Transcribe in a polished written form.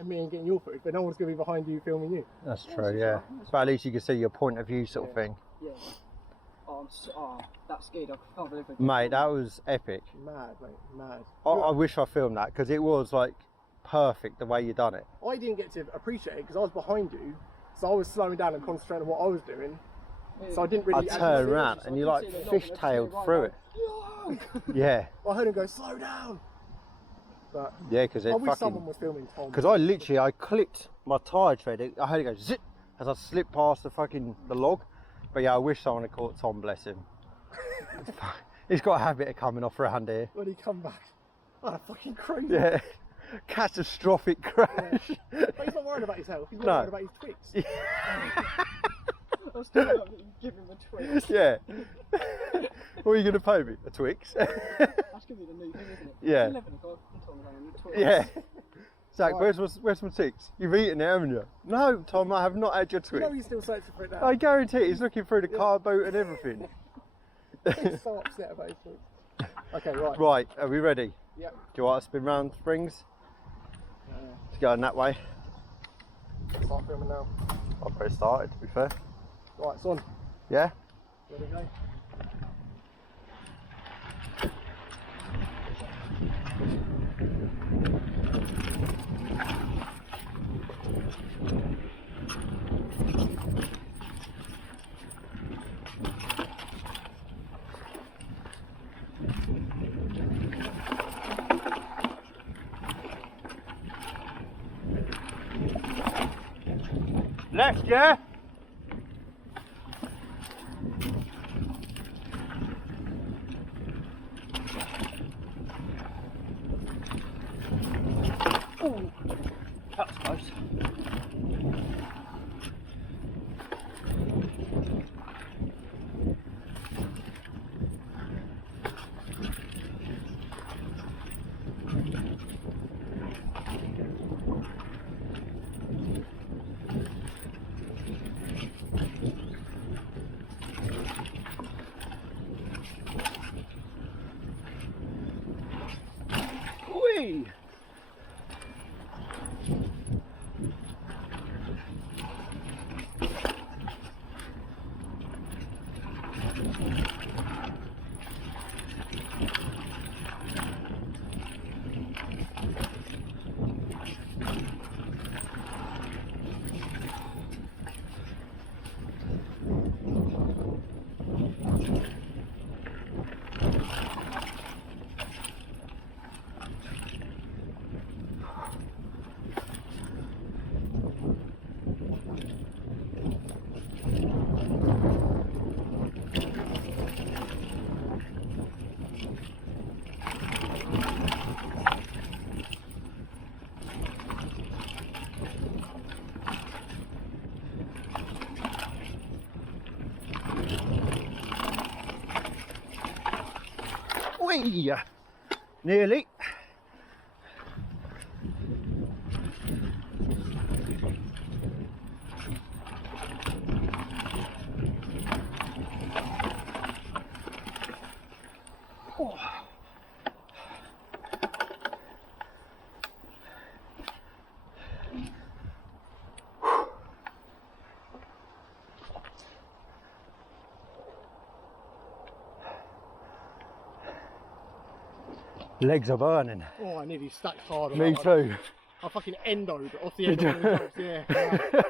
and me and getting your footage, but no one's going to be behind you filming you. That's true, yeah. But at least you can see your point of view sort of thing. Yeah. Oh, that's scared. I can't believe it. Mate, that was epic. Mad, mate, mad. I wish I filmed that because it was like perfect the way you done it. I didn't get to appreciate it because I was behind you, so I was slowing down and concentrating on what I was doing. Yeah. So I didn't really. I turned around and you like fishtailed through it. Yeah. I heard him go, slow down. But yeah, because I wish someone was filming Tom. Because I clipped my tyre tread. I heard it go zip as I slipped past the log. But yeah, I wish someone had caught Tom, bless him. He's got a habit of coming off around here. When he come back, what a fucking crazy. Yeah, catastrophic crash. Yeah. But he's not worried about his health. He's worried about his Twix. Yeah. I was still going to give him a Twix. Yeah. What are you going to pay me? A Twix? That's going to be the new thing, isn't it? Yeah. It's 11 o'clock. Tom's having a Twix. Yeah. Zach, Right. where's my Twix? You've eaten it, haven't you? No, Tom, I have not had your Twix. You know he's still searching for it now. I guarantee it. He's looking through the car boot and everything. He's so upset about his Twix. Okay, right. Right, are we ready? Yep. Do you want to spin round springs? Let's go in that way. Start filming now. I've already started, to be fair. Right, it's on. Yeah? Ready to go? Left, yeah? Ooh, that's close. Whee! Whee! Nearly. Oh. Legs are burning. Oh, I nearly stacked hard on Me that one. too. I fucking endoed off the end of the ropes, yeah.